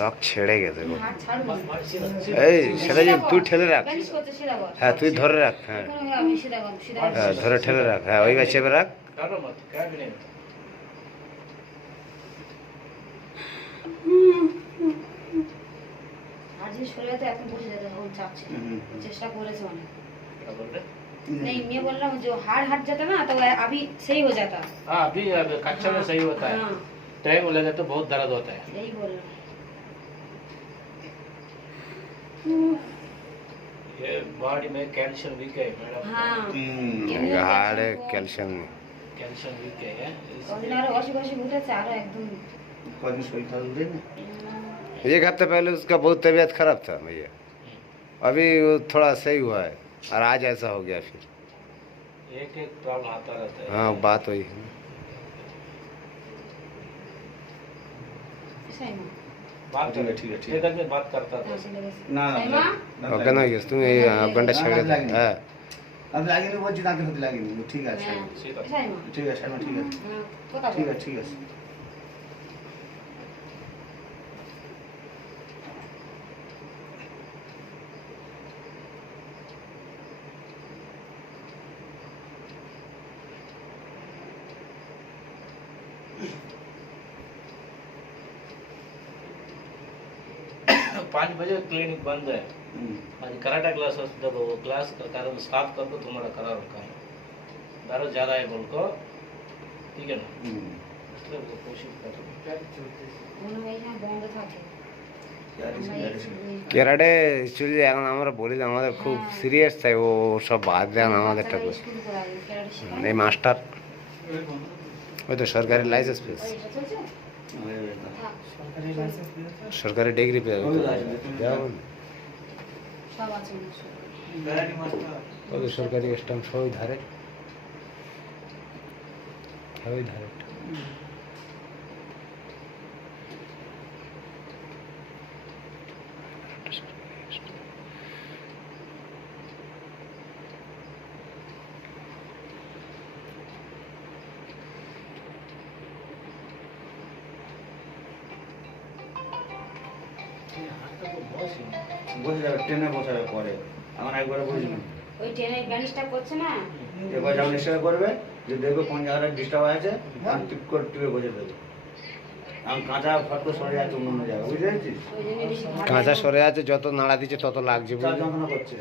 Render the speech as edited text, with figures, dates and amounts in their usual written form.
Lock ছেড়ে গেছে গো। এই সেটা যে তুই ঠেলে রাখ, হ্যাঁ তুই ধরে রাখ, হ্যাঁ হ্যাঁ ধরে ঠেলে রাখ, হ্যাঁ ওইবার চেপে রাখ। চেষ্টা করেছে অনেক। नहीं मैं बोल रहा हूँ जो हार्ड हट जाता ना तो अभी सही हो जाता। हाँ अभी कच्चा में सही होता है, टाइम लगा तो बहुत दर्द होता है। यही बोल रहा ये बॉडी में कैल्शियम वीक है मैडम। हाँ हार्ड है, कैल्शियम नहीं। कैल्शियम वीक है और वाशिंग वाशिंग उठे चारों एकदम एक हफ्ते पहले उसका बहुत तबीयत खराब था भैया, अभी वो थोड़ा सही हुआ है और आज ऐसा हो गया फिर। एक एक प्रॉब्लम आता रहता है। हाँ बात वही है। बात ठीक है, ठीक है, ठीक है। एक आदमी बात करता था। না ওকে না গেছ তুমি এই ঘন্টা ছেড়ে দাও। হ্যাঁ আমি লাগিনি বলছি, দাঁতে হাতে লাগিনি। ঠিক আছে ঠিক আছে ঠিক আছে ঠিক আছে ঠিক আছে। पाँच बजे क्लिनिक बंद है। आज कराटा क्लास जब वो क्लास कारण स्टार्ट कर दो तुम्हारा करा रखा है, दर्द ज़्यादा है बोल को, ठीक है ना, इसलिए वो कोशिश करो। ক্যারাটে চলে এখন আমরা বলি যে আমাদের খুব সিরিয়াস চাই, ও সব বাদ দেন আমাদেরটা করে। এই মাস্টার ওই তো সরকারি লাইসেন্স পেয়েছে, সরকারি ডিগ্রি পেয়ে ওই সরকারি স্ট্যাম্প সবই ধারে সবই ধারে। বসে যাবে, ট্রেনে বসাবে পরে। আমার একবার বুঝিনি ওই ট্রেনের ব্যালেন্সটা করছে না, এবার যখন ডিস্টার্ব করবে, যে দেখবে কোন জায়গাটা ডিস্টার্ব আছে, আর টিপ করে টিপে বসে দেবে। আমি কাঁচা ফট করে সরে যাচ্ছে অন্য জায়গায়, বুঝতে পেরেছিস? ওই জন্য বেশি কাঁচা সরে আছে, যত নাড়া দিচ্ছে তত লাগছে, যন্ত্রণা করছে।